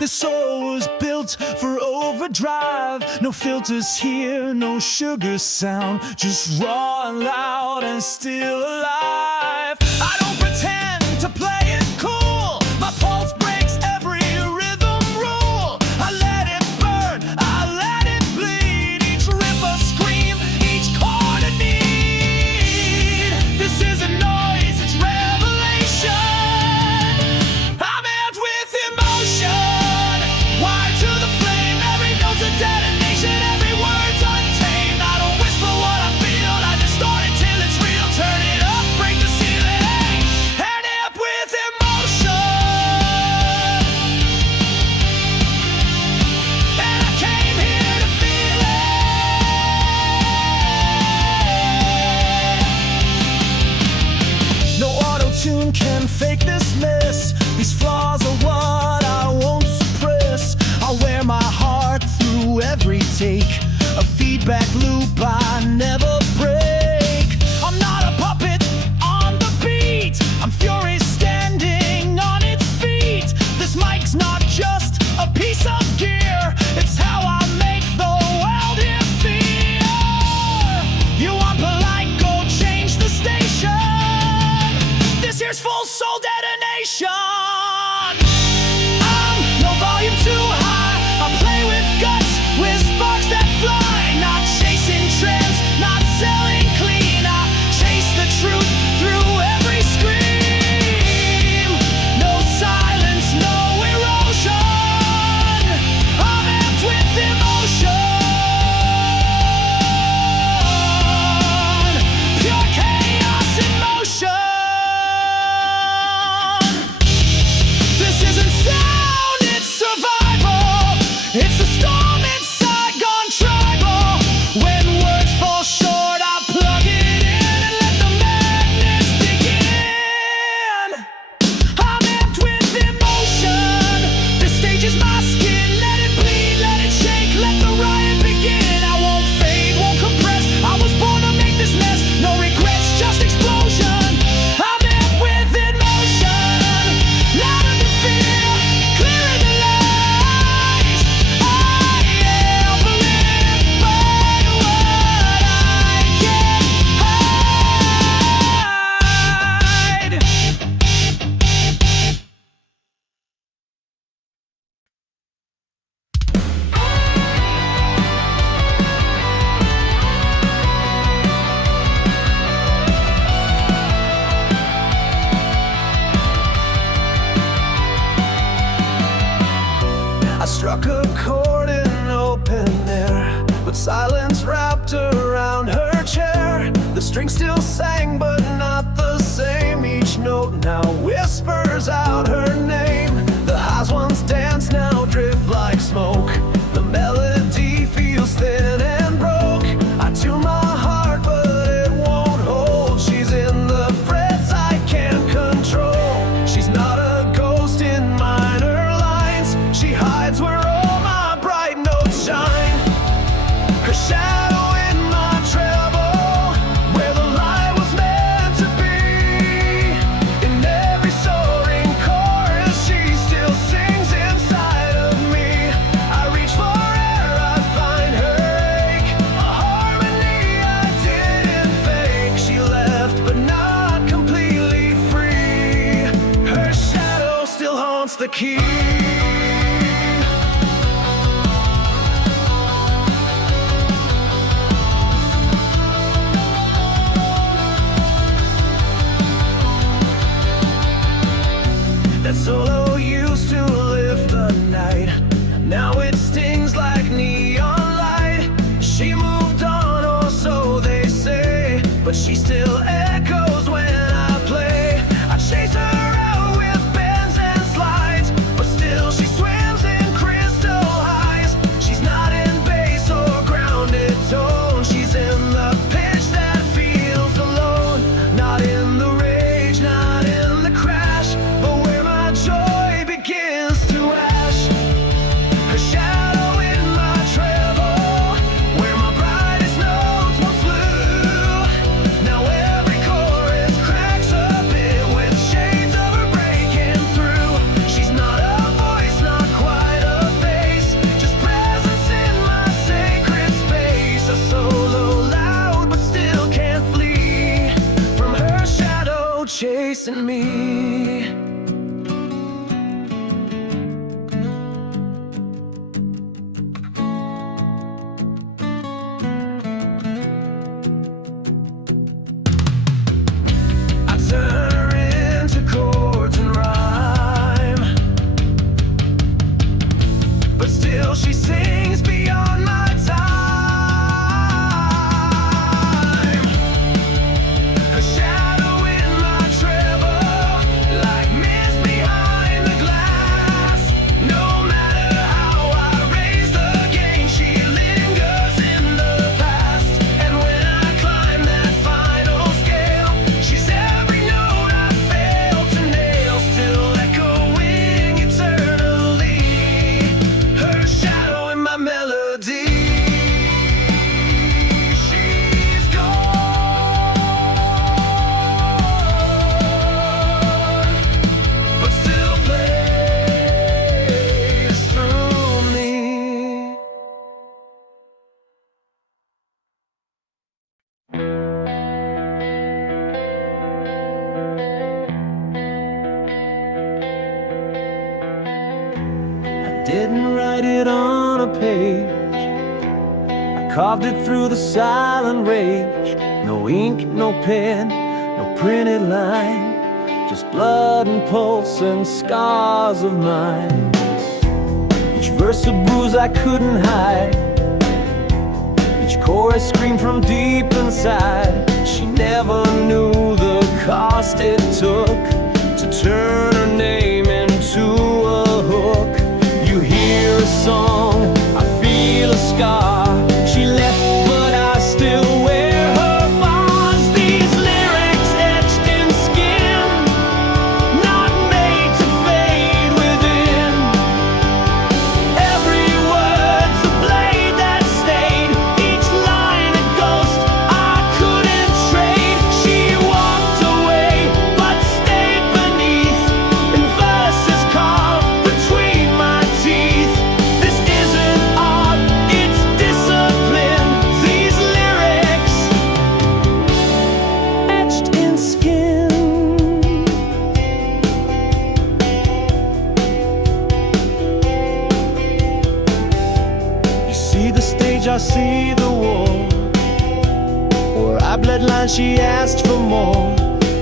This soul was built for overdrive. No filters here, no sugar sound, just raw and loud and still alive. I don't pretend to play it cool. My pulse breaks every rhythm rule. I let it burn, I let it bleed. Each rip a scream, each chord a need. This isn't noise, it's revelation. I'm amped with emotion, wired to the flame. Every note's a detonation, every word's untamed. I don't whisper what I feel, I distort it till it's real. Turn it up, break the ceiling, and amp with emotion. And I came here to feel it. No auto-tune can fake this mess. These flaws are what I won't suppress. I'll wear my heart through every take, a feedback loop I never break. I'm not a puppet on the beat, I'm fury standing on its feet. This mic's not just a piece of gear, it's how I make the world hear fear. You want polite, go change the station. This here's full soul detonation. I'm no volume too high, I play with guts, with sparks that fly. Not chasing trends, not selling clean, I chase the truth through every scream. No silence, no erosion. I'm amped with emotion. Pure chaos in motion. This isn't sound, it's survival. It's the storm inside gone tribal. When words fall short, I plug it in and let the madness begin. I'm amped with emotion. This stage is my skin. Let it bleed, let it shake, let the riot begin. I won't fade, won't compress. I was born to make this mess. No regrets, just explosion. I'm amped with emotion. Louder than fear, clearer than lies. I amplify what I can't hide. I struck a chord in open air, but silence wrapped around her chair. The string still sang, but not the same. Each note now whispers out her name. The highs once danced now drift like smoke. The melody feels thin and broke. I tune my heart, but it won't hold. She's in the frets I can't control. She's not a ghost in minor lines. She hides where all my bright notes shine. Her shadow in my treble, where the light was meant to be. In every soaring chorus, she till she sings beyond my time. Her shadow in my treble, like mist behind the glass. No matter how I raise the game, she lingers in the past. And when I climb that final scale, she's every note I fail to nail, still echoing eternally. Her shadow in my melody. She's gone, but still plays through me. I didn't write it on a page, I carved it through the silent rage. No ink, no pen, no printed line, just blood and pulse and scars of mine. Each verse a bruise I couldn't hide, each chorus screamed from deep inside. She never knew the cost it took to turn her name into a hook. You hear a song, I feel a scar. She left, but I still wear her bars. These lyrics etched in skin, not made to fade within. Every word's a blade that stayed, each line a ghost I couldn't trade. She walked away, but stayed beneath, in verses carved between my teeth. This isn't art, it's discipline. These lyrics etched in skin. You see the stage, I see the wall, where I bled lines, she asked for more.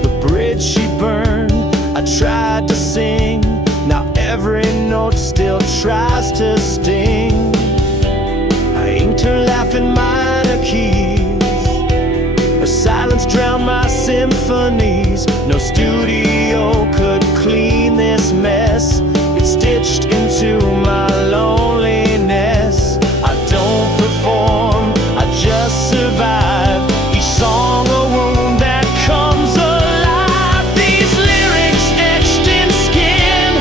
The bridge she burned, I tried to sing. Now every note still tries to sting. I inked her laugh in minor keys, her silence drowned my symphonies. No studio could clean this mess, it's stitched into my loneliness. I don't perform, I just survive, each song a wound that comes alive. These lyrics etched in skin,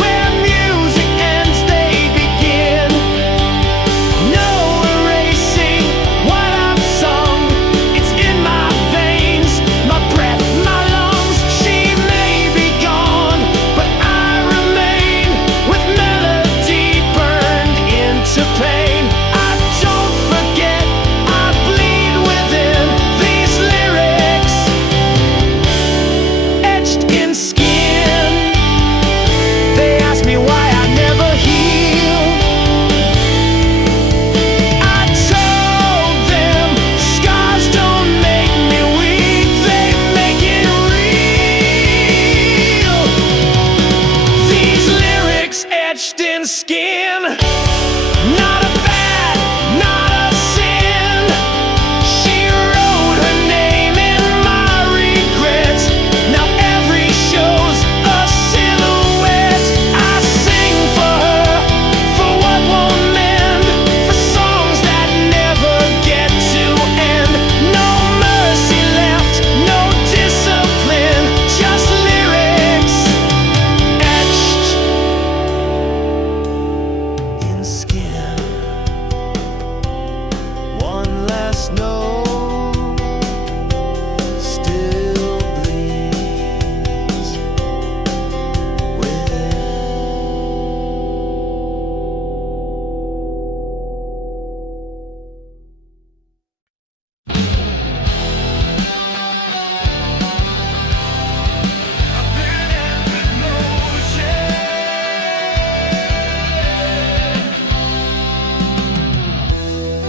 where music ends they begin. No erasing what I've sung, it's in my veins, my breath, my lungs. She may be gone, but I remain, with melody burned into pain. I don't forget, I bleed within. These lyrics etched in skin. They ask me why I never heal. I told them scars don't make me weak, they make it real. These lyrics etched in skin, not a fad, not a sin. She wrote her name in my regrets. Now every show's a silhouette. I sing for her, for what won't mend, for songs that never get to end. No mercy left, no discipline, just lyrics etched in skin. One last note still bleeds within. I've been in motion.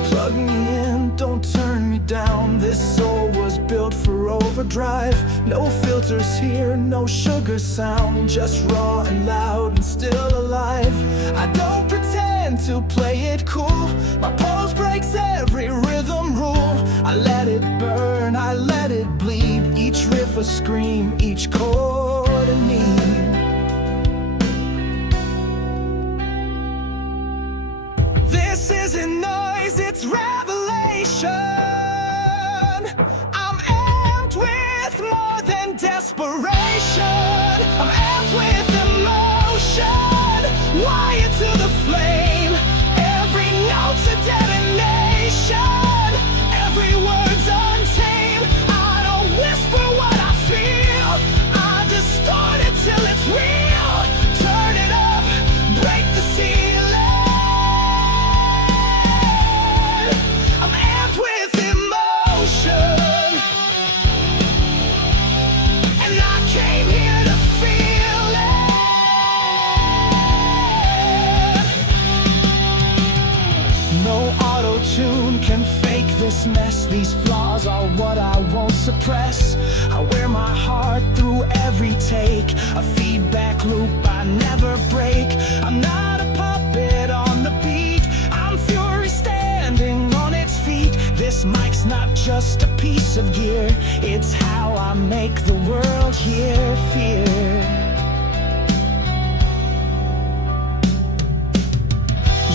Plug me in, don't turn me down. This soul was built for overdrive. No filters here, no sugar sound, just raw and loud and still alive. I don't pretend, to play it cool. My pulse breaks every rhythm rule. I let it burn, I let it bleed. Each riff a scream, each chord a need. This isn't noise, it's revelation. I'm amped with more than desperation. I'm amped with emotion, wired to the flame. Every note's a detonation, every word's untamed. I don't whisper what I feel, I distort it till it's real. Turn it up, break the ceiling. I'm amped with emotion, and I came here to feel it. No auto-tune can fake this mess. These flaws are what I won't suppress. I wear my heart through every take, a feedback loop I never break. I'm not a puppet on the beat, I'm fury standing on its feet. This mic's not just a piece of gear, it's how I make the world hear fear.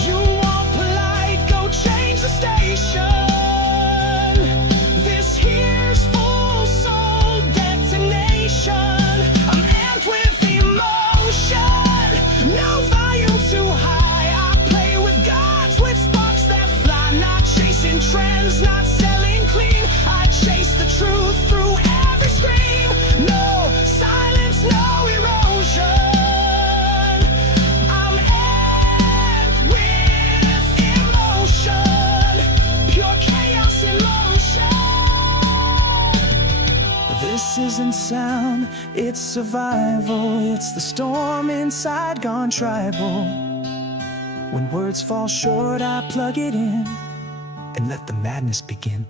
You want polite, go change the station. This here's full soul detonation. I'm amped with emotion, no volume too high. I play with gods, with sparks that fly. Not chasing trends, not selling clean. I chase the truth through every scream. No silence, no erosion. I'm amped with emotion, pure chaos in motion. This isn't sound, it's survival. It's the storm inside gone tribal. When words fall short, I plug it in and let the madness begin.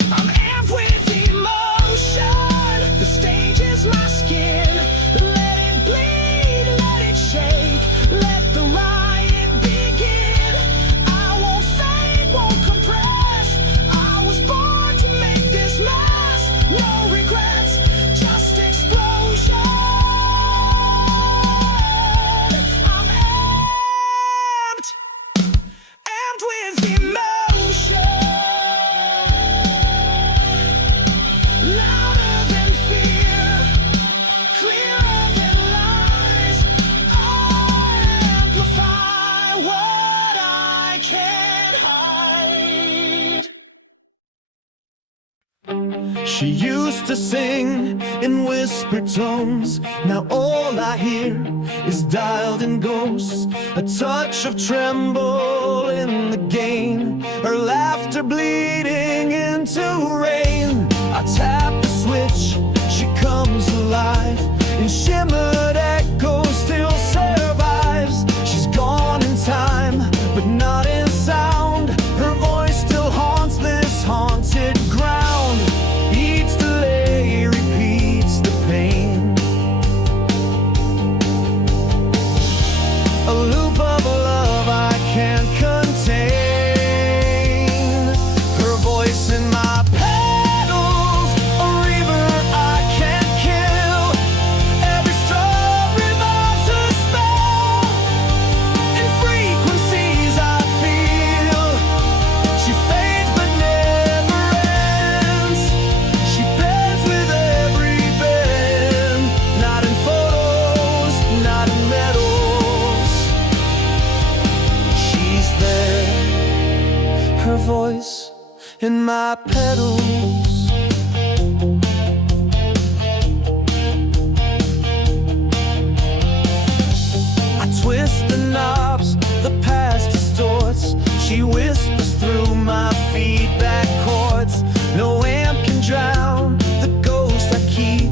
I'm amped with emotion, the stage is my skin. Let it bleed, let it shake, let the riot begin. I won't fade, won't compress. I was born to make this mess. No regrets, just explosion. I'm amped, amped with emotion. Louder than fear, clearer than lies. I amplify what I can't hide. She used to sing in whispered tones. Now all I hear is dialed in ghosts. A touch of tremble in the gain, her laughter bleeding into rain. I tap the switch, she comes alive. In shimmered echoes still survives. She's gone in time, but not in sound. Her voice still haunts this haunted ground. Each delay repeats the pain. A loop of love I can't contain. Her voice in my pedals, a river I can't kill. Every stroke revives her spell. In frequencies I feel, she fades but never ends. She bends with every bend, not in photos, not in medals. She's there, her voice in my pedals. I twist the knobs, the past distorts. She whispers through my feedback chords. No amp can drown the ghost I keep.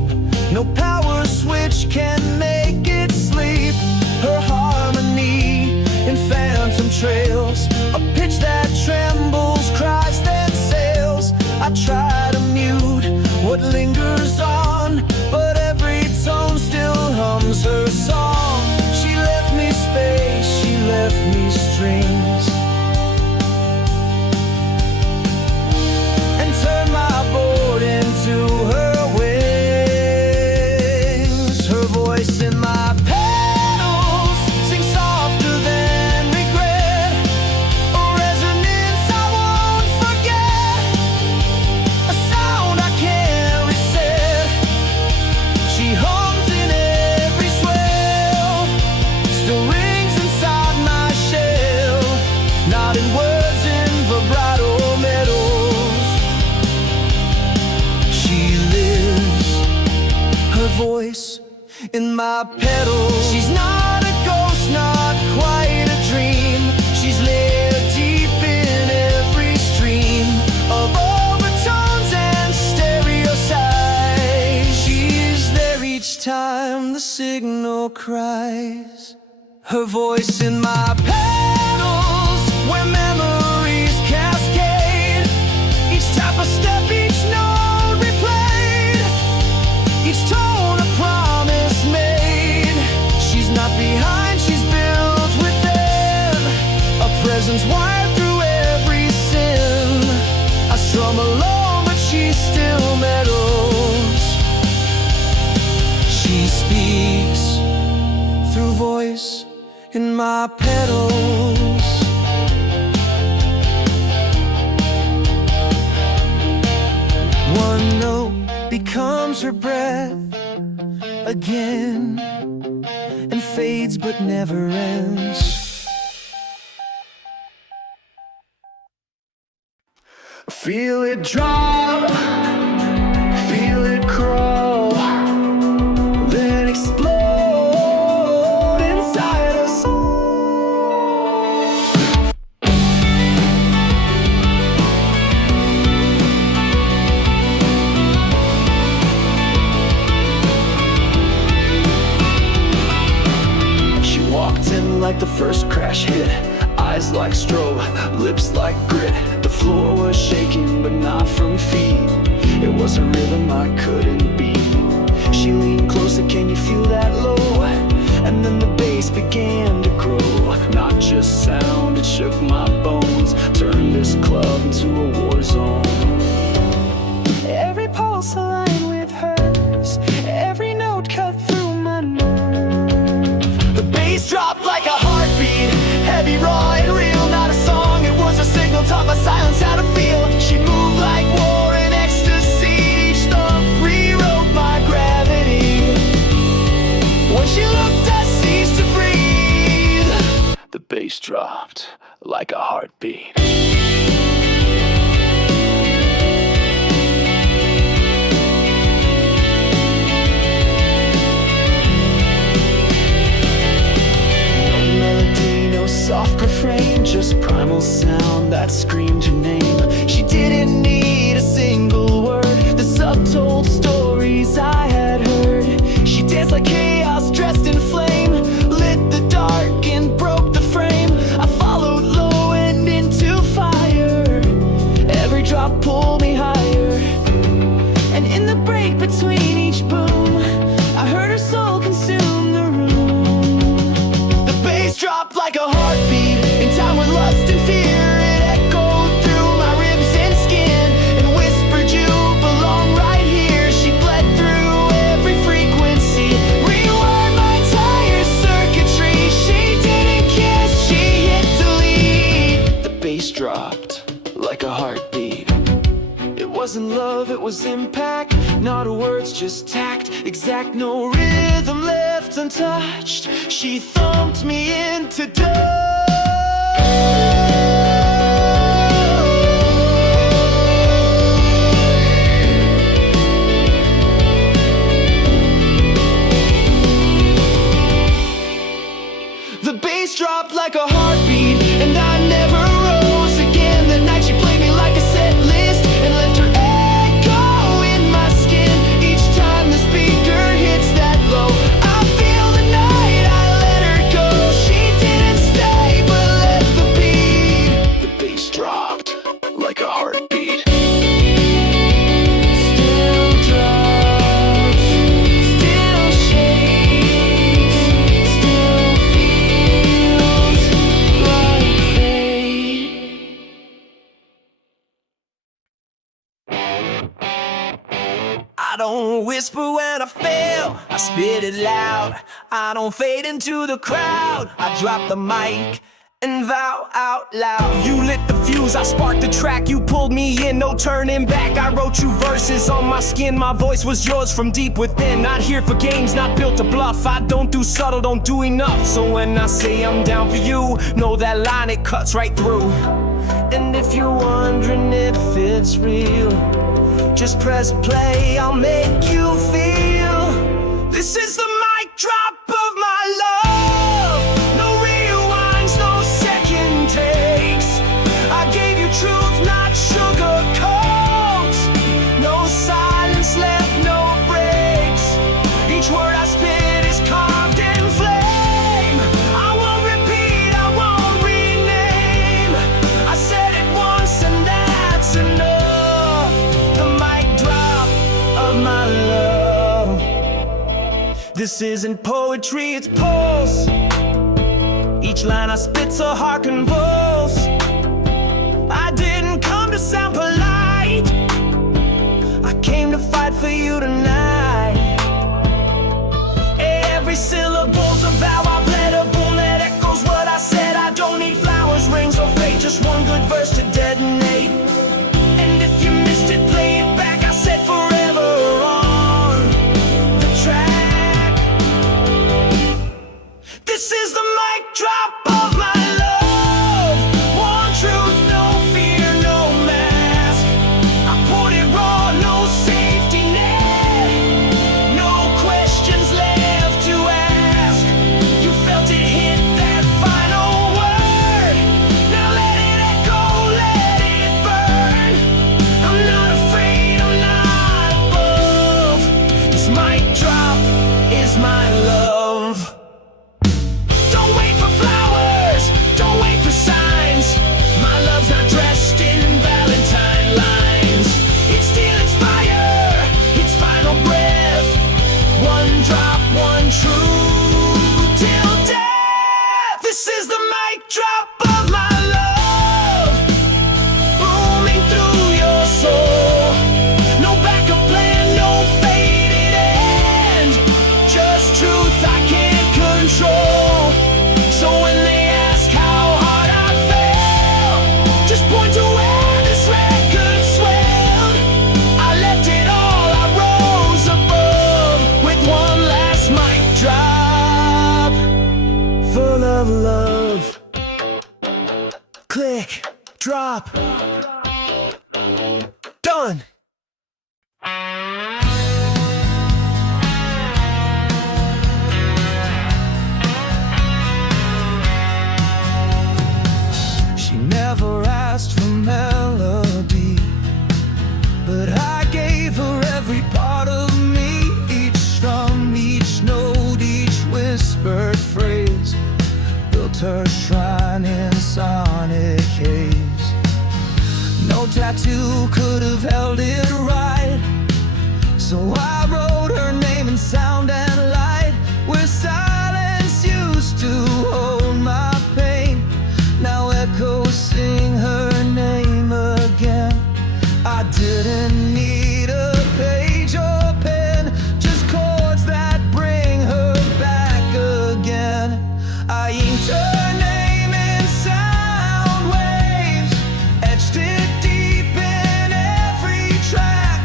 No power switch can make it sleep. Her harmony in phantom trails, a pitch that trembles, cries, then sails. I try to mute what lingers on, but every tone still hums her song. She left me space, she left voice in my pedals. She's not a ghost, not quite a dream. She's layered deep in every stream of overtones and stereo sides. She's there each time the signal cries. Her voice in my pedals, where memories cascade. Each tap a step, each note replayed, each tone a promise made. She's not behind, she's built within, a presence wired through every sin. I strum alone, but she still meddles. She speaks through voice in my pedals. One note becomes her breath again, and fades but never ends. Feel it drop, feel it crawl, then explode inside us. She walked in like the first crash hit, eyes like strobe, lips like grit. The floor was shaking, but not from feet. It was a rhythm I couldn't beat. She leaned closer, can you feel that low? And then the bass began to grow. Not just sound, it shook my bones, turned this club into a war zone. Every pulse aligned with hers, every note cut through my nerve. The bass dropped like a heartbeat, heavy, raw, and real. Not a song, it was a signal, taught my silence how to feel. She moved like war in ecstasy, each thump rewrote my gravity. When she looked, I ceased to breathe. The bass dropped like a heartbeat. Soft refrain, just primal sound that screamed her name. She didn't need a single word, the subtold stories I had heard. She danced like chaos, dressed in flame, lit the dark and broke the frame. I followed low and into fire, every drop pulled me higher. And in the break between each boom, I heard her soul consume the room. The bass dropped like a heartbeat, in time with lust and fear. It echoed through my ribs and skin, and whispered you belong right here. She bled through every frequency, rewired my entire circuitry. She didn't kiss, she hit delete. The bass dropped like a heartbeat. It wasn't love, it was impact. Not words, just tact, exact, no rhythm left untouched. She thumped me into dust. The bass dropped like a heartbeat, and I never rose again. That night she played me like a set list, and left her echo in my skin. Each time the speaker hits that low, I feel the night, I let her go. She didn't stay, but left the beat. The bass dropped like a heartbeat. Still drops, still shakes, still feels like fate. I don't whisper when I fail, I spit it loud. I don't fade into the crowd, I drop the mic and vow out loud. You lit the fuse, I sparked the track. You pulled me in, no turning back. I wrote you verses on my skin. My voice was yours from deep within. Not here for games, not built to bluff. I don't do subtle, don't do enough. So when I say I'm down for you, know that line, it cuts right through. And if you're wondering if it's real, just press play, I'll make you feel. This This is the mic drop of my love. No rewinds, no second takes. I gave you truth, not sugar coats. No silence left, no breaks. Each word I spit is carved in flame. I won't repeat, I won't rename. I said it once and that's enough. The mic drop of my love. This isn't poetry, it's pulse. Each line I spit's a heart convulse. I didn't come to sound polite. I came to fight for you tonight. Every syllable's a vow. I bled a boom that echoes what I said. I don't need flowers, rings, or fate. Just one good verse to detonate. And if you missed it, play it back. I said forever on the track. This is the mic drop of my love. One truth, no fear, no mask. I put it raw, no safety net. No questions left to ask. You felt it hit that final word. Now let it echo, let it burn. I'm not afraid, I'm not above. This mic drop is my love. Don't wait for flowers, don't wait for signs. My love's not dressed in Valentine lines. It's steel, it's fire, it's final breath. One drop, one true till death. This is the mic drop of my love. Booming through your soul. No backup plan, no faded end. Just truth I can't control. So when they ask how hard I fell, just point to where this record swelled. I left it all, I rose above with one last mic drop. Full of love. Click, drop. Done. She never asked for melody, but I gave her every part of me. Each strum, each note, each whispered phrase built her shrine in sonic haze. No tattoo could have held it right, so I wrote her name in sound and light. Where silence used to hold my pain, now echoes sing her name again. I didn't need a page or pen, just chords that bring her back again. I inked her name in sound waves, etched it deep in every track.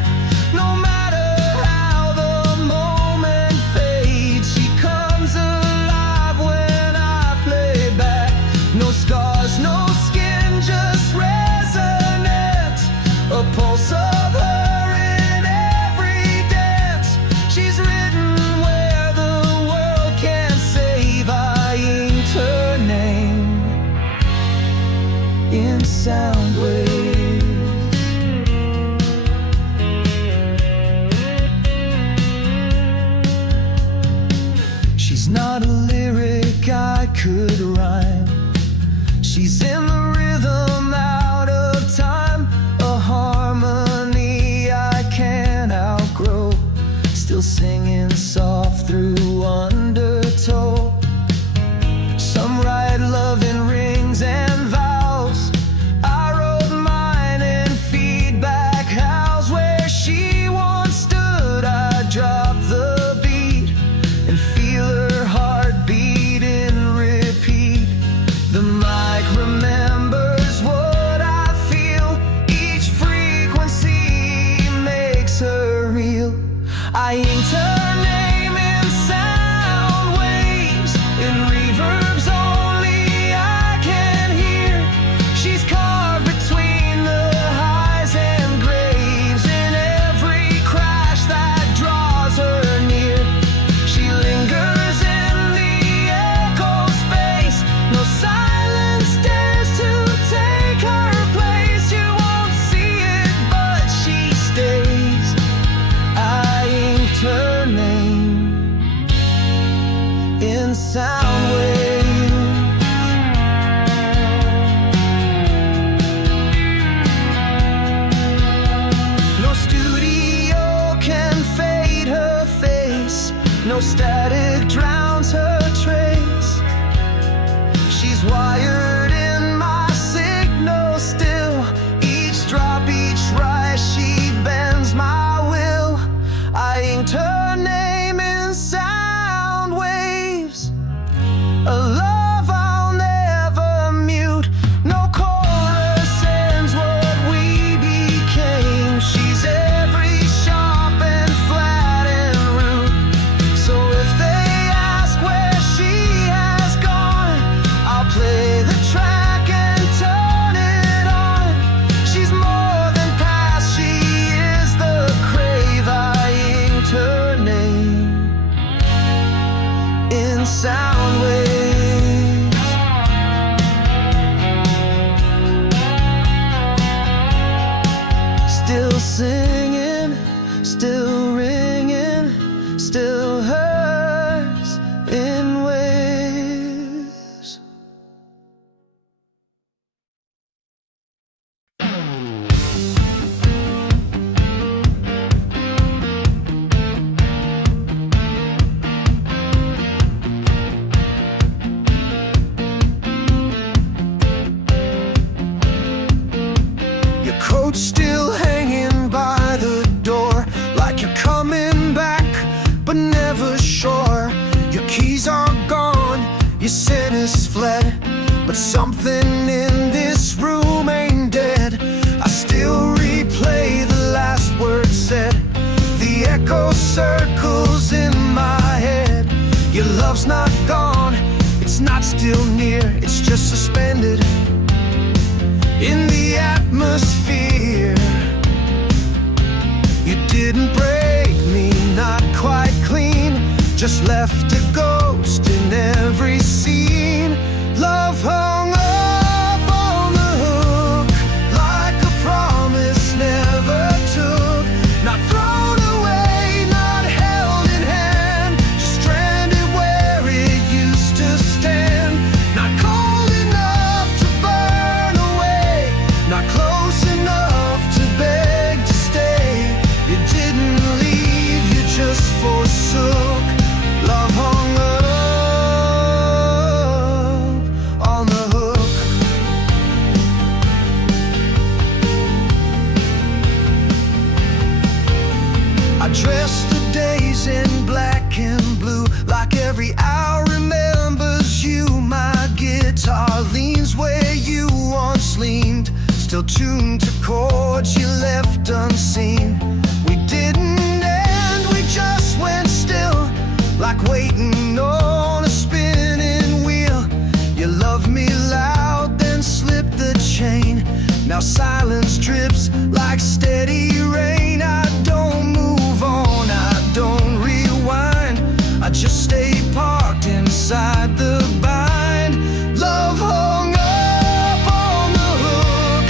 No matter how the moment fades, she comes alive when I play back. No scars, no skin, just resonance. A pulse of her in every dance. She's written where the world can't save. I inked her name in sound waves. She's not a lyric I could rhyme. She's in the rhythm out of time, a harmony I can't outgrow. Still singing soft through undertow. Some write love in rings and vows. I wrote mine in feedback howls. Where she once stood, I dropped the beat and feel her heartbeat in repeat. The mic remembers sweat, but something in this room ain't dead. I still replay the last word said. The echo circles in my head. Your love's not gone, it's not still near, it's just suspended in the atmosphere. You didn't break me, not quite clean, just left a ghost in every scene. Love hung up on the hook, like a promise never took. Not thrown away, not held in hand, just stranded where it used to stand. Not cold enough to burn away, not close enough to beg to stay. You didn't leave, you just forsook. Love hung up on the hook. I dress the days in black and blue, like every hour remembers you. My guitar leans where you once leaned, still tuned to chords you left unseen. We didn't end, we just went still, like waiting on a spinning wheel. You loved me loud, then slipped the chain. Now silence drips like steady rain. I don't move on, I don't rewind, I just stay parked inside the bind. Love hung up on the hook,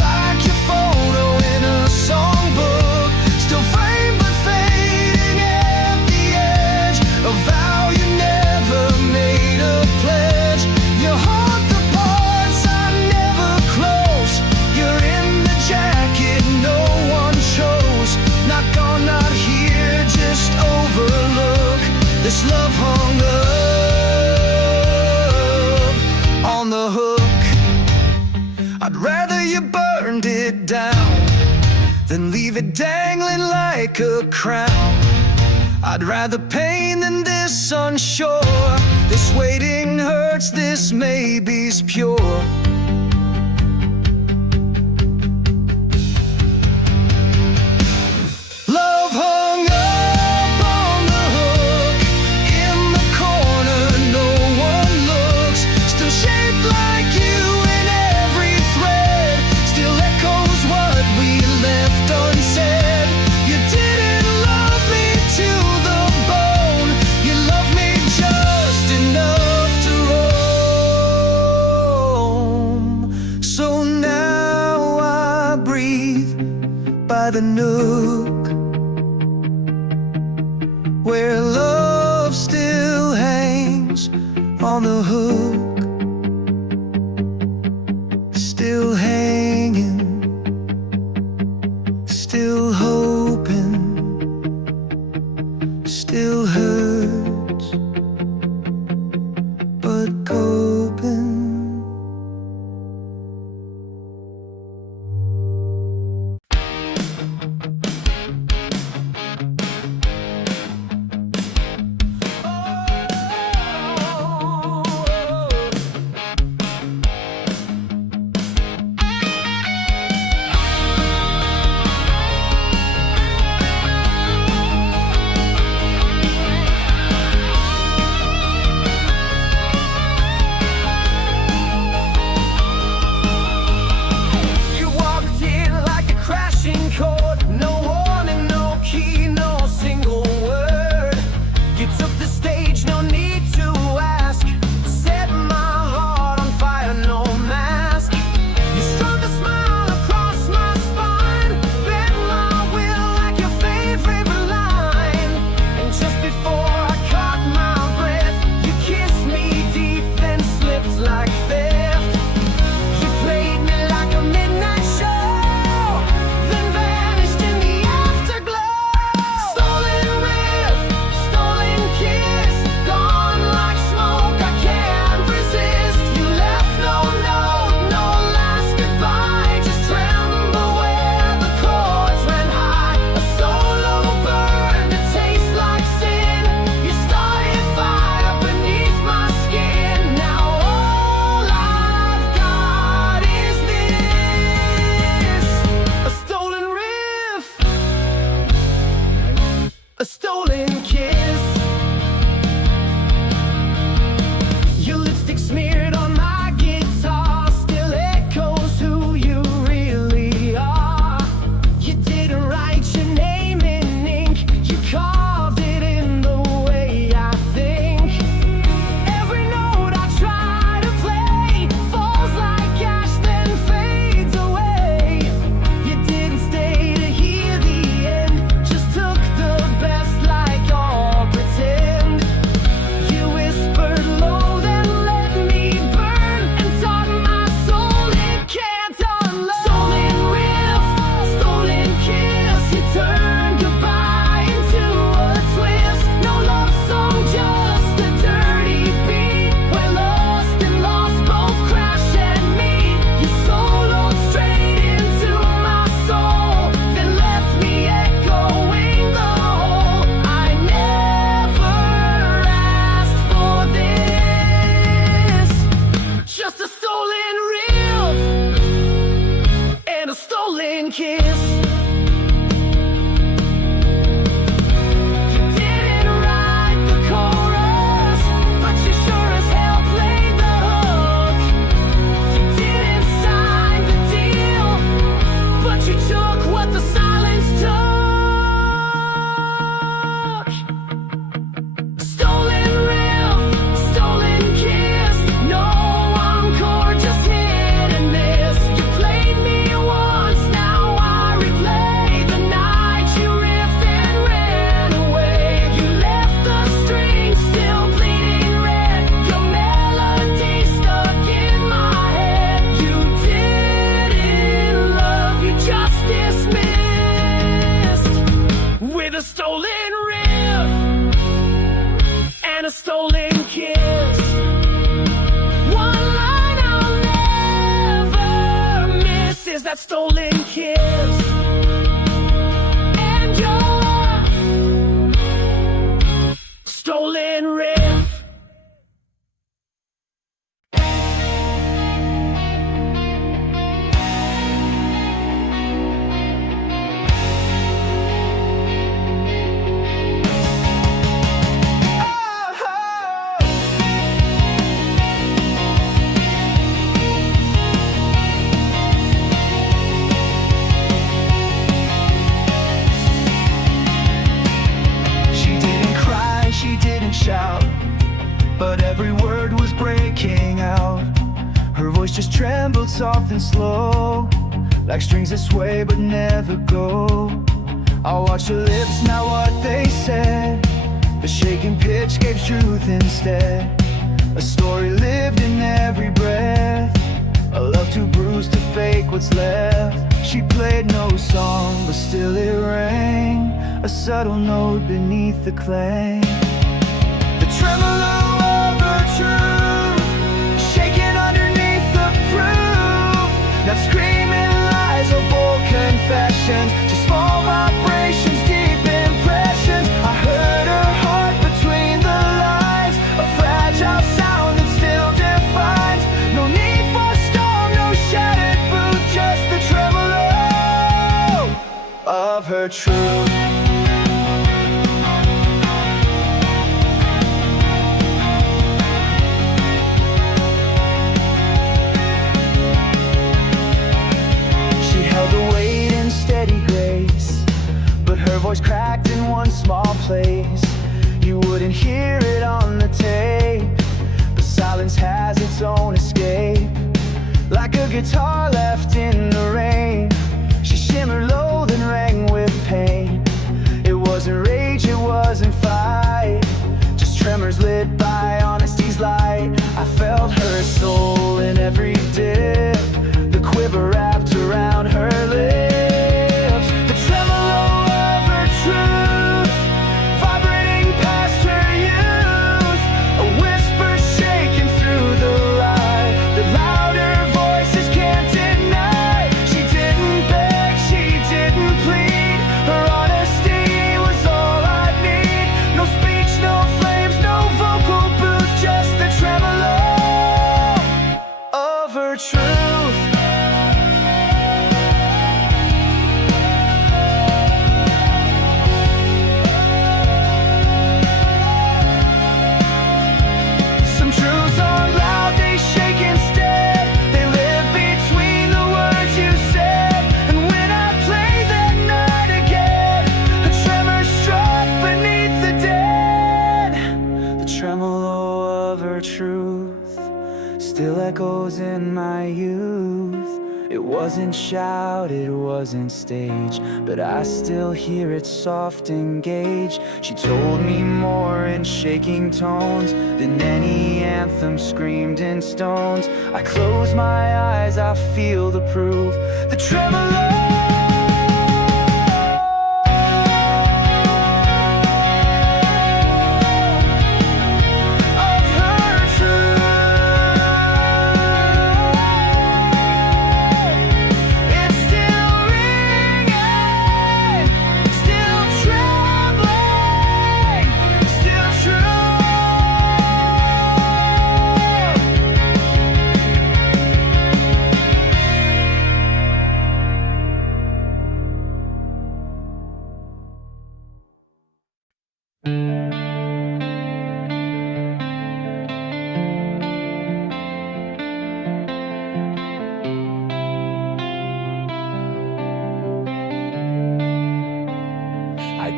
like your photo in a songbook, still framed but fading at the edge. A vow you never made, a pledge. You haunt the parts I never close. You're in the jacket no one chose. Not gone, not here, just overlook. This love hung up on the hook. I'd rather you burned it down than leave it dangling like a crown. I'd rather pain than this unsure. This waiting hurts, this maybe's pure. Love hung up on the hook, in the corner no one looks. Still shaped like you in every thread, still echoes what we left unsaid. You didn't love me to the bone, you loved me just enough to roam. So now I breathe by the nook, where love still hangs on the hook. Still hanging, still hoping, still hurts, but coping. voice just trembled soft and slow, like strings that sway but never go. I watched her lips, not what they said. The shaking pitch gave truth instead. A story lived in every breath, a love too bruised to fake what's left. She played no song, but still it rang, a subtle note beneath the clang. The tremolo of her truth, shaking underneath the proof. Not screaming lies or bold confessions, just small vibrations, deep impressions. I heard her heart between the lines, a fragile sound that still defines. No need for storm, no shattered booth, just the tremolo of her truth. Her voice cracked in one small place. You wouldn't hear it on the tape. The silence has its own escape, like a guitar left in the rain. She shimmered low, then rang with pain. It wasn't rage, it wasn't fight, just tremors lit by honesty's light. I felt her soul in every dip, the quiver wrapped around her lips. Still echoes in my youth. It wasn't shout, it wasn't stage, but I still hear it soft engage. She told me more in shaking tones than any anthem screamed in stones. I close my eyes, I feel the proof, the tremolo.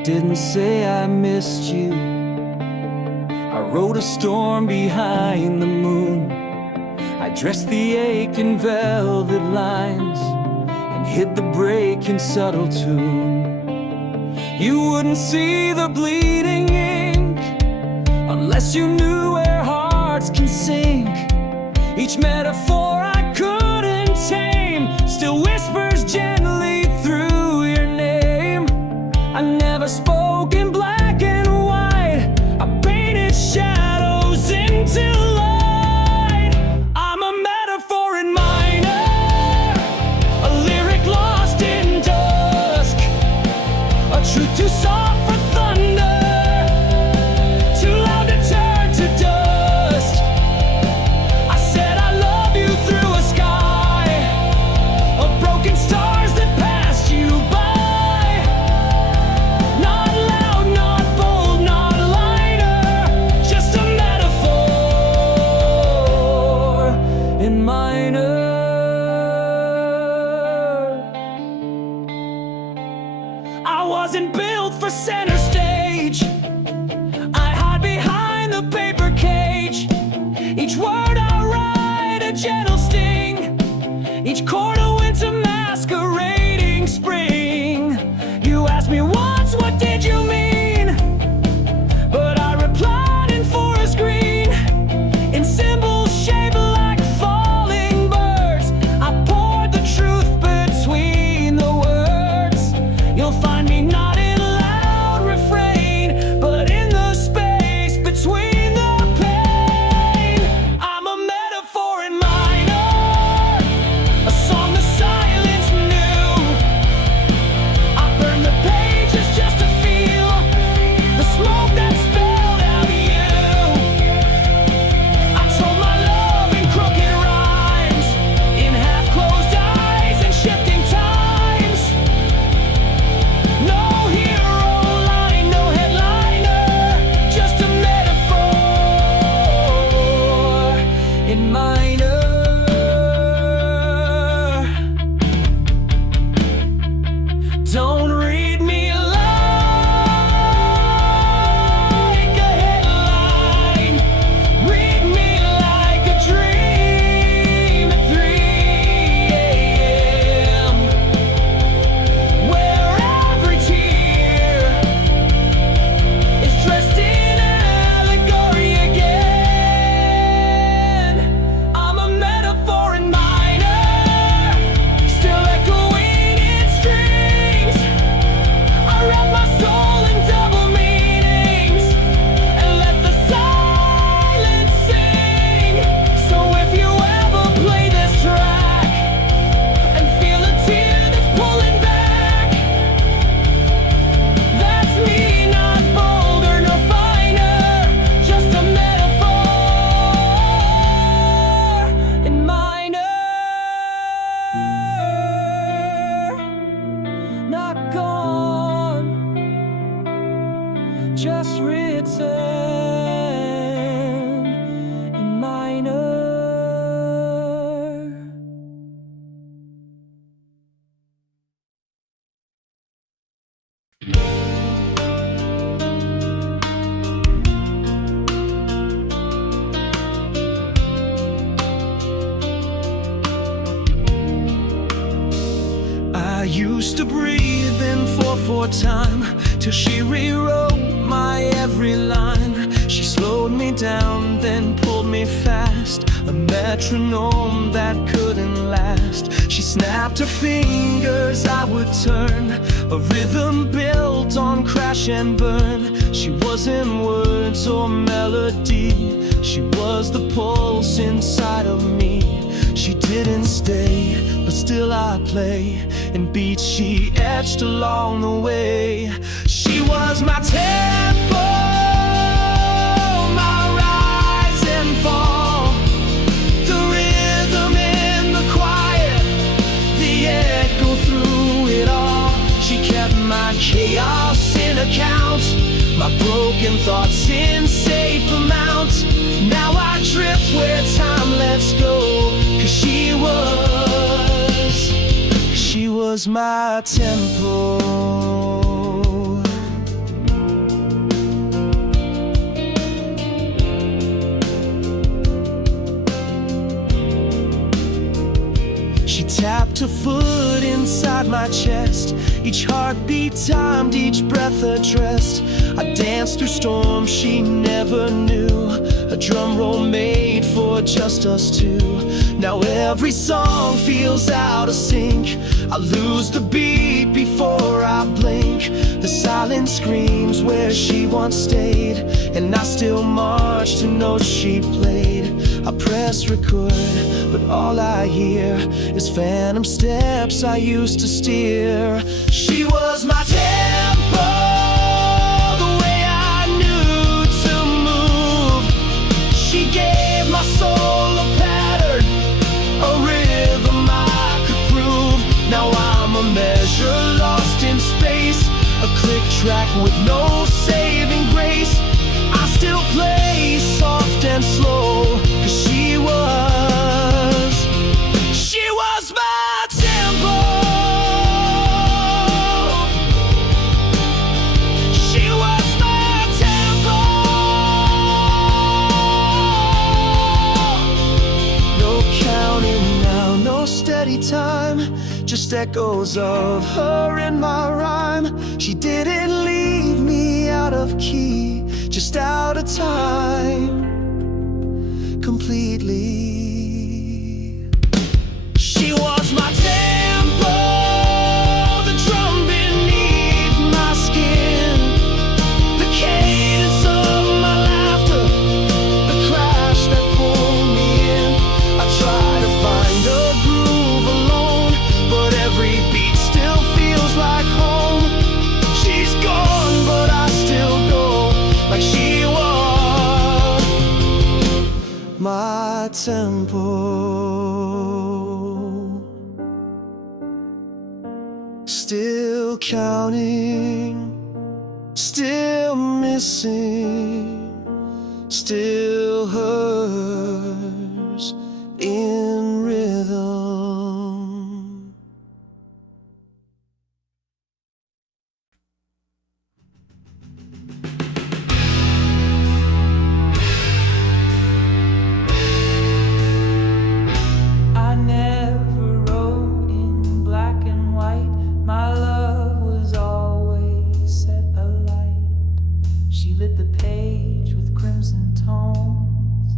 Didn't say I missed you. I rode a storm behind the moon. I dressed the ache in velvet lines and hid the break in subtle tune. You wouldn't see the bleeding ink unless you knew where hearts can sink. Each metaphor I couldn't tame still whispers gently through your name. I never spoke in black and white, I painted shadows into light. I'm a metaphor in minor, a lyric lost in dusk, a truth too soft for thunder, too loud to turn to dust. I said I love you through a sky of broken stars that passed you by. I wasn't built for center stage, I hide behind the paper cage. Each word I write a gentle sting. Each chord a winter masquerading spring. You asked me once, what did you mean? But I replied in forest green, in symbols shaped like falling birds. I poured the truth between the words. You'll find me not in loud refrain, but in the space between the pain. I'm a metaphor in minor, a song the silence knew. I burn the pages just to feel the smoke that spelled out you. I told my love in crooked rhymes, in half-closed eyes and shifting times. No hero line, no headliner, just a metaphor in minor. Don't read me like a headline. Read me like a dream at 3 a.m., where every tear is dressed in allegory again. I'm a metaphor in minor, still echoing its strings. I wrap my soul in double meanings and let the silence sing. So if you ever play this track and feel a tear that's pulling back, that's me, not bolder nor finer, just a metaphor in minor. Not gone, just written in minor. I used to breathe in 4/4 time till she rewrote my every line. She slowed me down, then pulled me fast, a metronome that couldn't last. She snapped her fingers, I would turn, a rhythm built on crash and burn. She wasn't words or melody, she was the pulse inside of me. She didn't stay, but still I play in beats she etched along the way. She was my tempo, my rise and fall, the rhythm in the quiet, the echo through it all. She kept my chaos in account, my broken thoughts in safe amounts. Now I drift where time lets go, 'cause she was my tempo. She tapped her foot inside my chest, each heartbeat timed, each breath addressed. I danced through storms she never knew, a drum roll made for just us two. Now every song feels out of sync, I lose the beat before I blink. The silence screams where she once stayed, and I still march to notes she played. I press record, but all I hear is phantom steps I used to steer. She was my tempo, the way I knew to move. She gave my soul a pattern, a rhythm I could prove. Now I'm a measure lost in space, a click track with no saving grace. I still play soft and slow, 'cause she was my tempo. steady time, just echoes of her in my rhyme. She didn't leave me out of key, just out of time completely. She was my tempo, the drum beneath my skin, the cadence of my laughter, the crash that pulled me in. I try to find a groove alone, but every beat still feels like home. She's gone, but I still go like she was my tempo. Still counting, still missing, still hers in rhythm. I never wrote in black and white. My love was always set alight. She lit the page with crimson tones,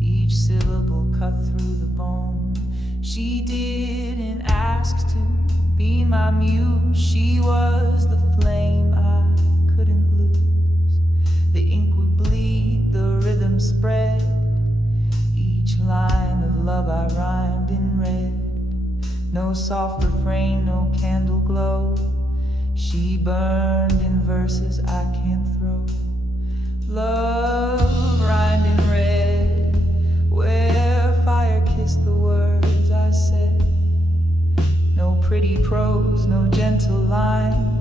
each syllable cut through the bone. She didn't ask to be my muse. She was the flame I couldn't lose. The ink would bleed, the rhythm spread. Each line of love I rhymed in red. No soft refrain, no candle glow. She burned in verses I can't throw. Love rhymed in red, where fire kissed the words I said. No pretty prose, no gentle line,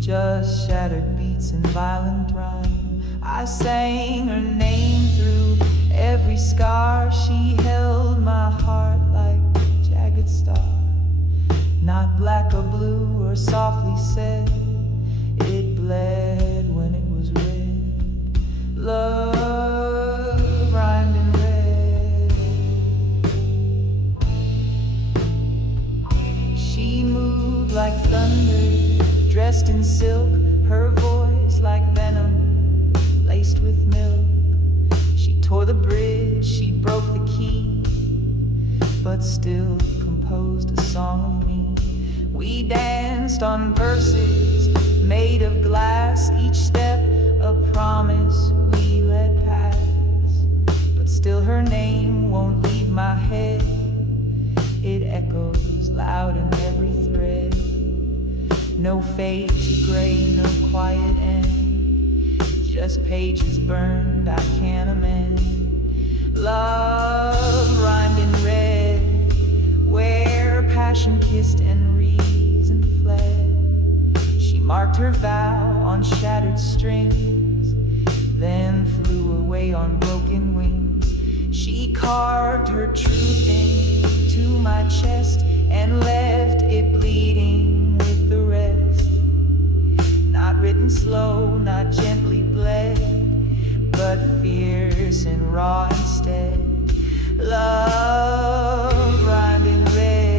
just shattered beats and violent rhyme. I sang her name through every scar. She held my heart like jagged star, not black or blue or softly said. It bled when it was red. Love rhymed in red. She moved like thunder, dressed in silk, her voice like venom, laced with milk. She tore the bridge, she broke the key, but still composed a song of me. We danced on verses made of glass, each step a promise we let pass. But still her name won't leave my head. It echoes loud in every thread. No fade to gray, no quiet end, just pages burned I can't amend. Love rhymed in red, where passion kissed and reason fled. She marked her vow on shattered strings, then flew away on broken wings. She carved her truth into my chest and left it bleeding with the rest. Not written slow, not gently bled, but fierce and raw instead. Love rhymed in red.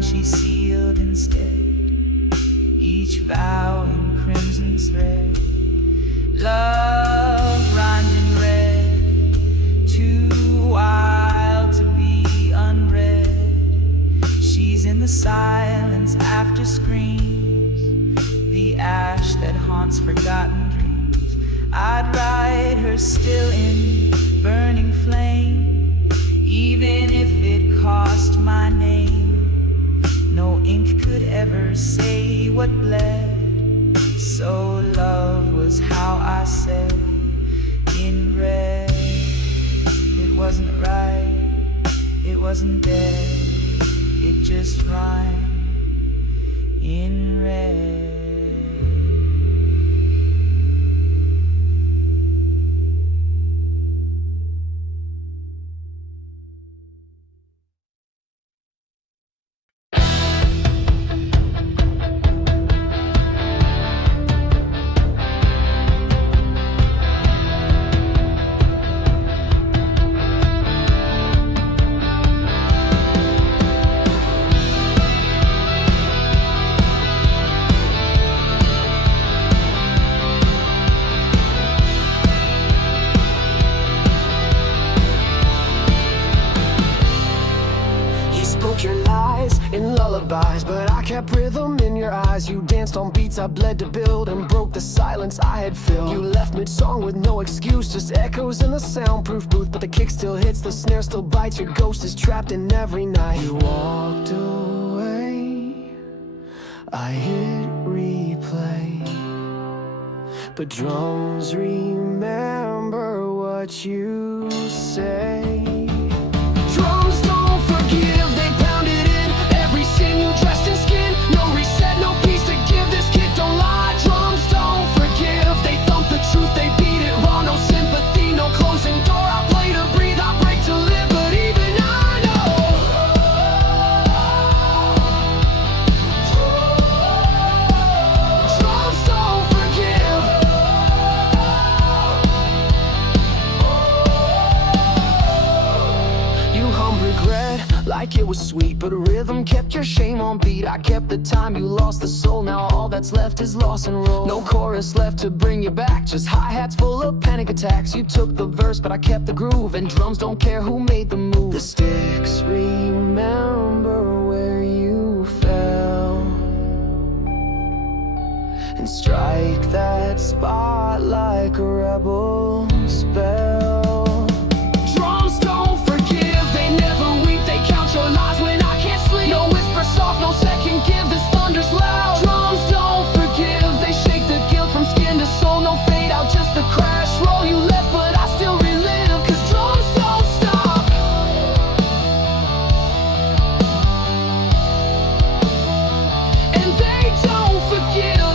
She sealed instead each vow in crimson thread. Love rhymed in red, too wild to be unread. She's in the silence after screams, the ash that haunts forgotten dreams. I'd ride her still in burning flame, could ever say what bled. So love was how I said in red. It wasn't right, it wasn't dead, it just rhymed in red. Your lies in lullabies, but I kept rhythm in your eyes. You danced on beats I bled to build and broke the silence I had filled. You left mid-song with no excuse, just echoes in the soundproof booth. But the kick still hits, the snare still bites, your ghost is trapped in every night. You walked away, I hit replay, but drums remember what you say. Drums don't forgive, they pounded in every sin you dressed in skin. No reset, no peace to give, this kid don't lie. Drums don't forgive, they thump the truth, they beat it raw. No sympathy, no closing door. I play to breathe, I break to live, but even I know drums don't forgive. You hummed regret like it was sweet, but a rhythm kept your shame on beat. I kept the time, you lost the soul, now all that's left is loss and roll. No chorus left to bring you back, just hi-hats full of panic attacks. You took the verse, but I kept the groove, and drums don't care who made the move. The sticks remember where you fell, and strike that spot like a rebel spell. Drums don't forgive, they never weep, they count your lies when I can't sleep. No whisper soft, no second give, this thunder's loud. Drums don't forgive, they shake the guilt from skin to soul. No fade out, just the crash roll. You left, but I still relive, cause drums don't stop. And they don't forgive.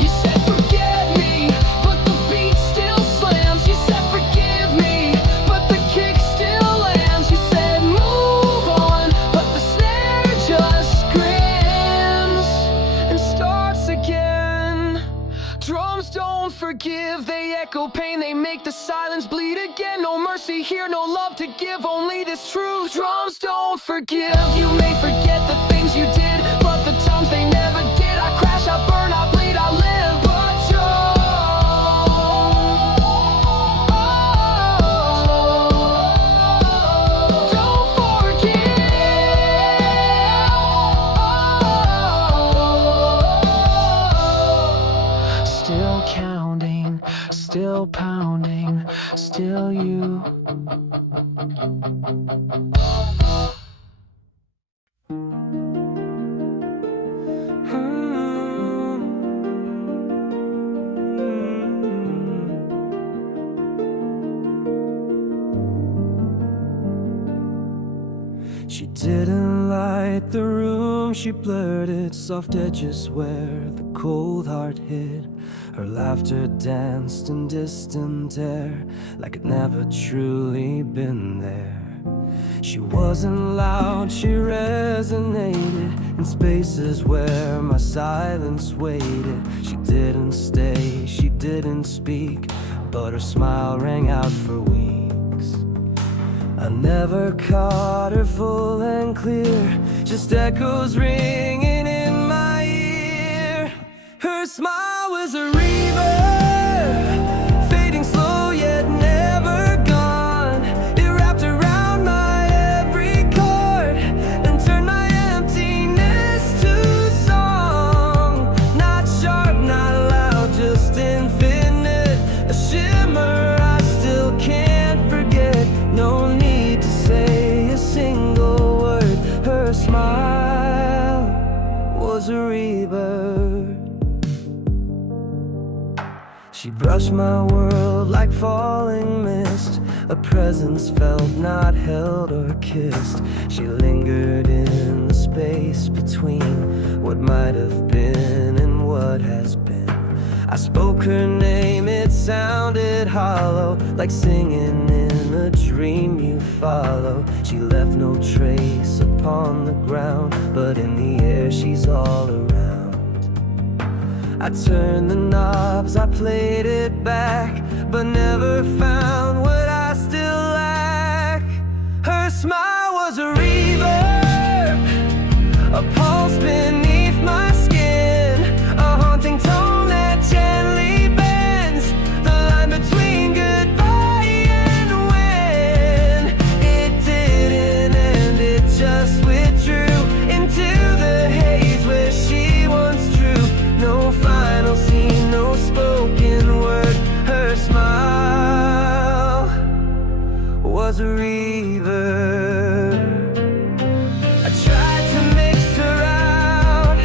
You said forget me, but the beat still slams. You said forgive me, but the kick still lands. You said move on, but the snare just screams and starts again. Drums don't forgive, they echo pain, they make the silence bleed again. No mercy here, no love to give, only this truth. Drums don't forgive. You may forget the things you did, but the times they never did. I crash, I burn, I bleed, I live, but don't forgive. Still counting, still pounding, still you. She didn't light the room, she blurted soft edges where the cold heart hid. Her laughter danced in distant air, like it never truly been there. She wasn't loud, she resonated in spaces where my silence waited. She didn't stay, she didn't speak, but her smile rang out for weeks. I never caught her full and clear, just echoes ringing in my ear. Her smile was a river, fading slow yet never gone. It wrapped around my every chord and turned my emptiness to song. Not sharp, not loud, just infinite, a shimmer I still can't forget. No, She brushed my world like falling mist, a presence felt not held or kissed. She lingered in the space between what might have been and what has been. I spoke her name, it sounded hollow, like singing in a dream you follow. She left no trace upon the ground, but in the air she's all around. I turned the knobs, I played it back, but never found what I still lack. Her smile was a reverb, a pulse beneath my skin, a haunting tone that gently bends the line between goodbye and when. It didn't end, it just withdrew into the haze where she once drew. No final scene, no spoken word. Her smile was a reverb. I tried to mix her out,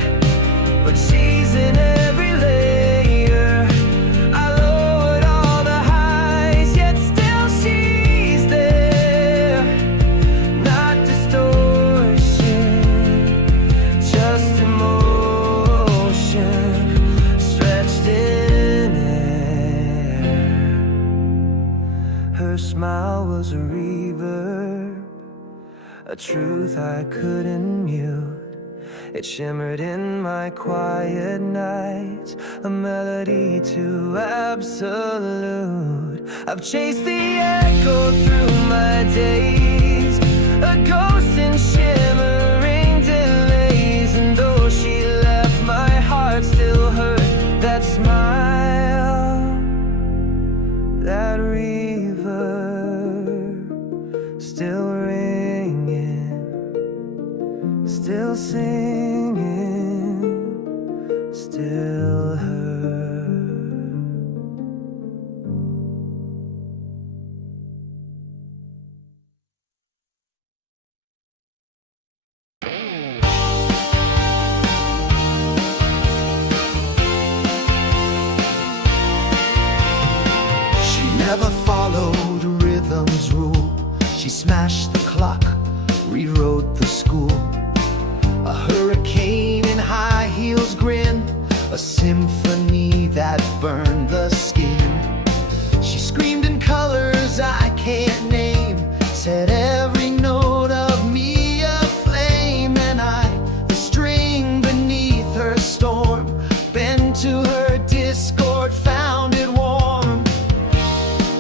but she's in every layer. I lowered all the highs, yet still she's there. Not distortion, just emotion stretched in air. Her smile was a reverb, a truth I couldn't mute. It shimmered in my quiet nights, a melody to absolute. I've chased the echo through my days, a ghost in shimmering delays. And though she left, my heart still hurt. That smile, that reverb, still ringing, still singing, still her. She never followed rhythm's rule. She smashed the clock, rewrote the school. A hurricane in high heels grin, a symphony that burned the skin. She screamed in colors I can't name, set every note of me aflame. And I, the string beneath her storm, bent to her discord, found it warm.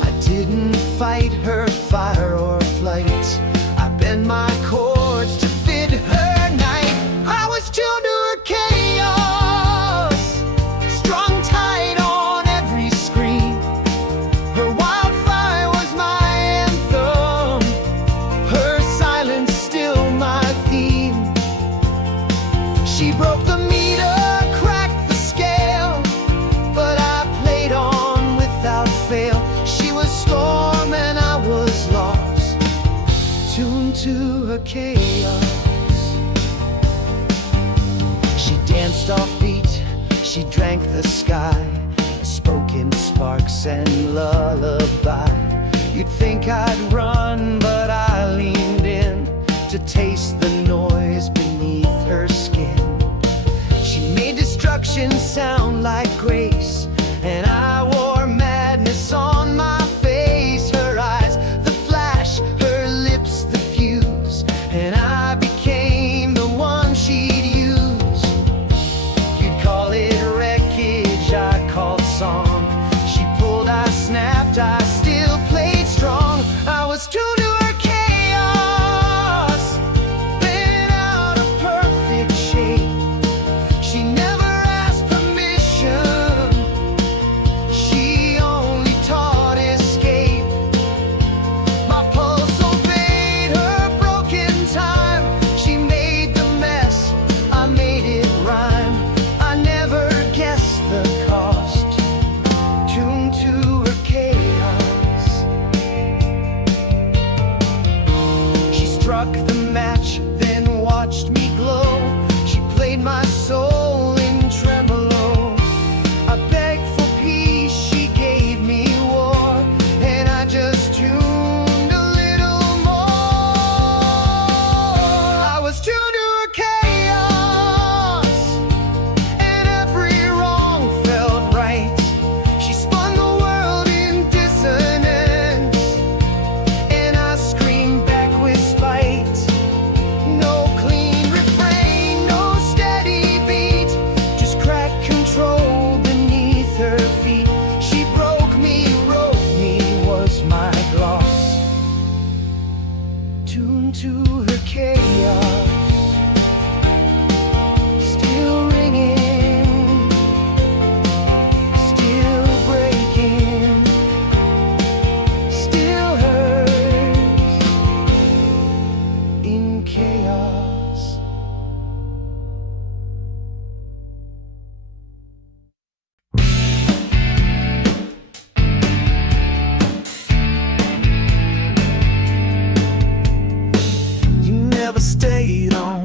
I didn't fight her fire or flight, I bent my chords to fit her night. I was tuned to her chaos, strung tight on every screen. Her wildfire was my anthem, her silence still my theme. She broke the meter, cracked the scale, but I played on without fail. She was storm and I was lost, tuned to her chaos. She danced off beat, she drank the sky, spoke in sparks and lullaby. You'd think I'd run, but I leaned in to taste the noise beneath her skin. She made destruction sound like grace, and I wore madness on my face. Her eyes, the flash, her lips, the fuse, and I became the one she'd use. You'd call it wreckage, I called song. She pulled, I snapped, I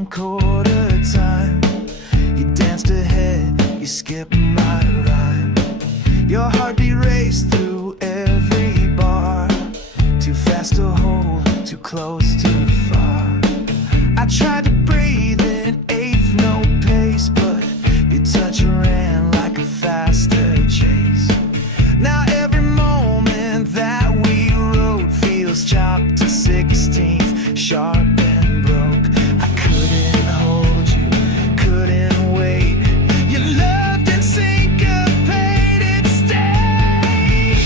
one quarter time. You danced ahead, you skipped my rhyme. Your heartbeat raced through every bar. Too fast to hold, too close, too far. I tried to breathe in eighth note pace, but your touch ran like a faster chase. Now every moment that we rode feels chopped to 16th, sharp and broke. I couldn't hold you, couldn't wait. You loved and syncopated stay.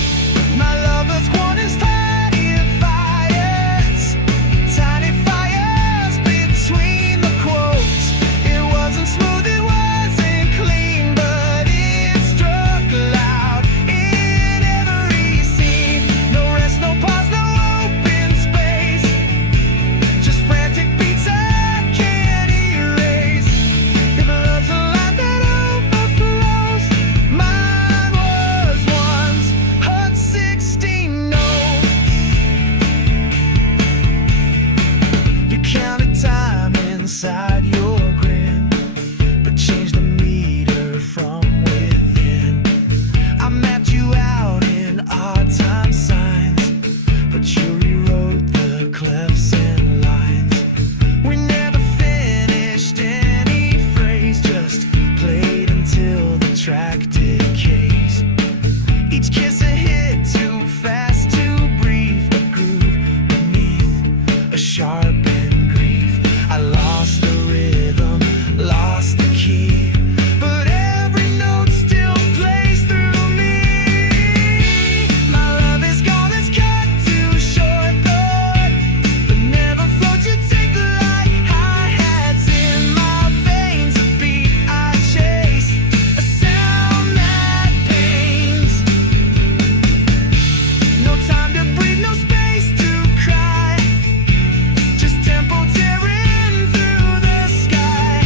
My lover's one is tiny fires between the quotes. It wasn't smooth, it wasn't clean, but it struck loud in every scene. No rest, no pause, no open space, just frantic beats I can't erase. If love's a line that overflows, mine was once heard 16 notes. You counted time inside your grin, but changed the meter from within. I mapped you out in odd time signs, but you rewrote the clefs and lines. We never finished any phrase, just played until the track decays. Each kiss a hit, too fast to breathe, a groove beneath a sharpened grief. I lost the rhythm, lost the key, but every note still plays through me. My love is gone, it's cut too short, Lord, but never float. You take the light, hi-hats in my veins, a beat I chase, a sound that pains. No time to breathe, no space to cry, just tempo tearing through the sky.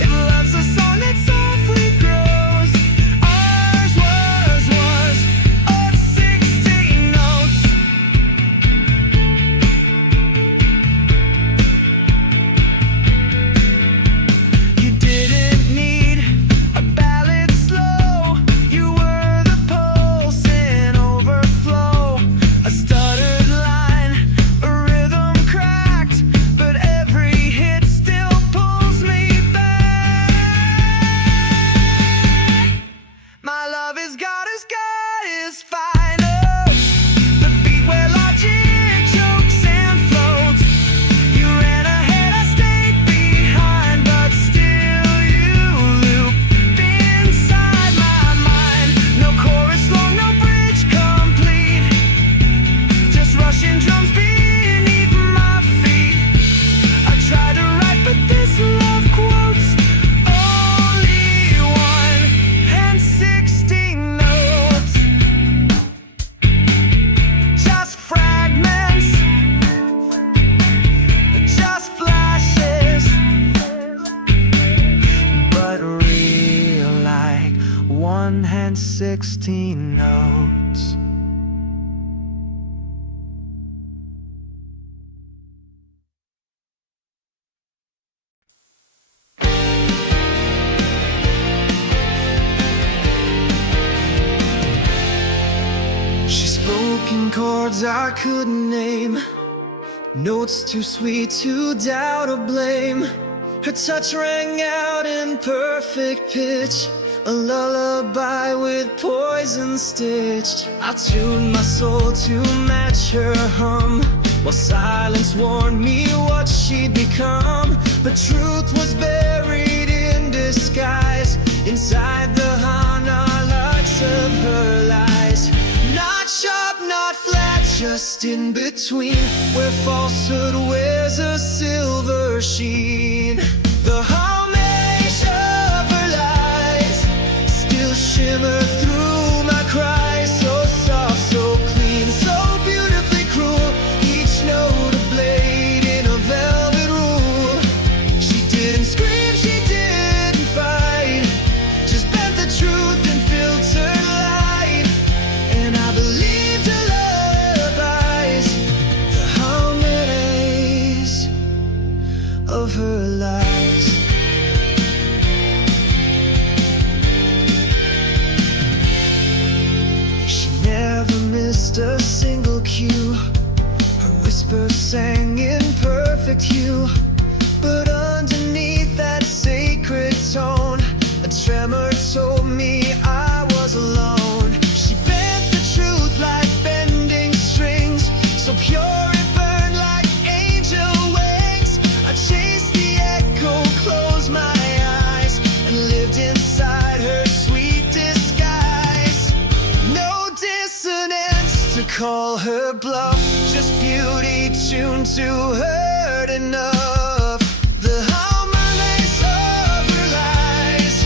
If love's a song that softly grows, ours was of 16 notes. You didn't need a ballad slow, you were the pulse in overflow. A stuttered line, a rhythm cracked, but every hit still pulls me back. My love is God is finals, the beat where logic chokes and floats. You ran ahead, I stayed behind, but still you loop inside my mind. No chorus long, no bridge complete, just rushing drums beneath my feet. I tried to write, but this love quote's only 1 and 16 notes. Just fragments, just flashes, but real like 1 and 16 notes. She spoke in chords I couldn't name, notes too sweet to doubt or blame. Her touch rang out in perfect pitch, a lullaby with poison stitched. I tuned my soul to match her hum, while silence warned me what she'd become. But truth was buried in disguise, inside the monarchs of her lies. Not sharp, not flat, just in between, where falsehood wears a silver sheen. The homage of her lies still shimmer through my cries. So soft, so clean, so beautifully cruel, each note a blade in a velvet rule. She didn't scream, she didn't fight, just bent the truth and filtered light. And I believed her lullabies, the harmonies of her life. missed a single cue. Her whisper sang in perfect hue, but underneath that sacred tone, a tremor told me I was alone. She bent the truth like bending strings, so pure it burned like angel wings. I chased the echo, closed my eyes, and lived inside her sweet disguise. No dissonance to call her bluff, just beauty tuned to hurt enough. The harmonies of her lies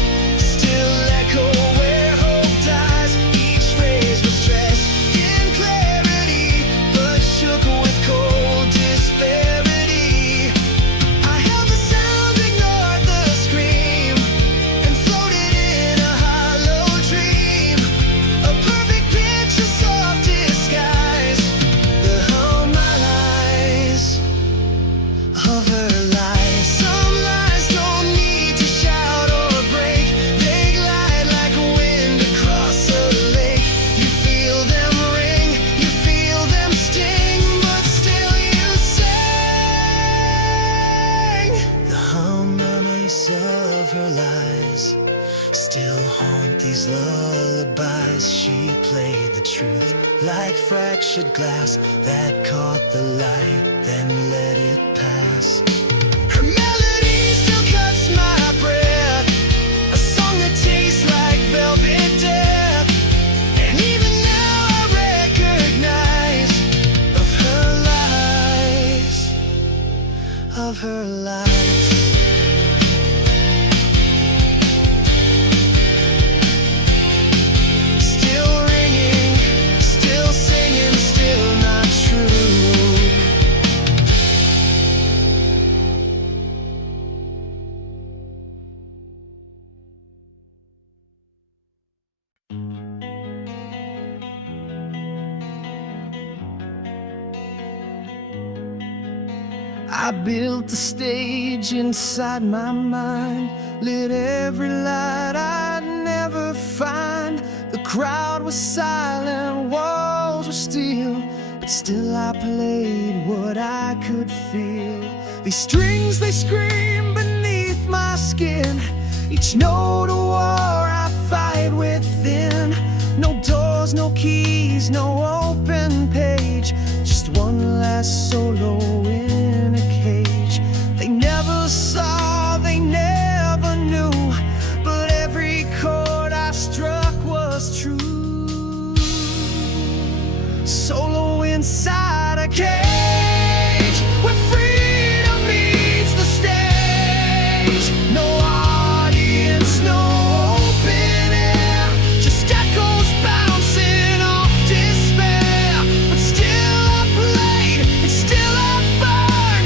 still echo where hope dies. Each phrase was stressed in clarity, but shook with cold disparity. I held the sound, ignored the scream, and floated in a hollow dream. A perfect pitch, a soft disguise. The harmonies of her lies. Some lies don't need to shout or break. They glide like wind across a lake. You feel them ring, you feel them sting, but still you sing. The harmonies of her lies still haunt these lullabies. She played the truth like fractured glass that caught the light, then let it pass. Her melody still cuts my breath, a song that tastes like velvet death. And even now I recognize of her lies. Still ringing, still singing, still not true. I built the stage inside my mind, lit every light I'd never find. The crowd was silent, walls were steel, but still I played what I could feel. These strings, they scream beneath my skin, each note a war I fight within. No doors, no keys, no open page, just one last solo in a cage. They never saw, they never knew, but every chord I struck was true. Solo inside a cage, where freedom meets the stage. No audience, no open air, just echoes bouncing off despair. But still I played, and still I burned.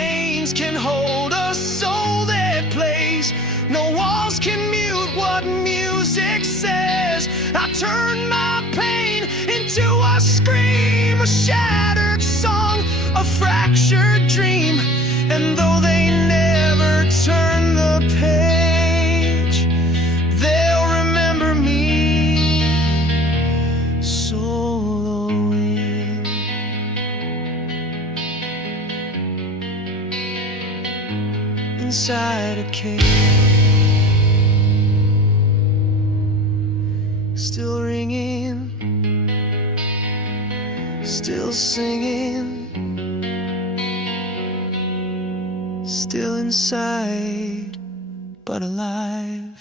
chains can hold a soul that plays. No walls can mute what music says. I turn my pain into a scream, a shattered song, a fractured dream. And though they never turn the page, they'll remember me soloing inside a cave, still ringing, still singing, still inside, but alive.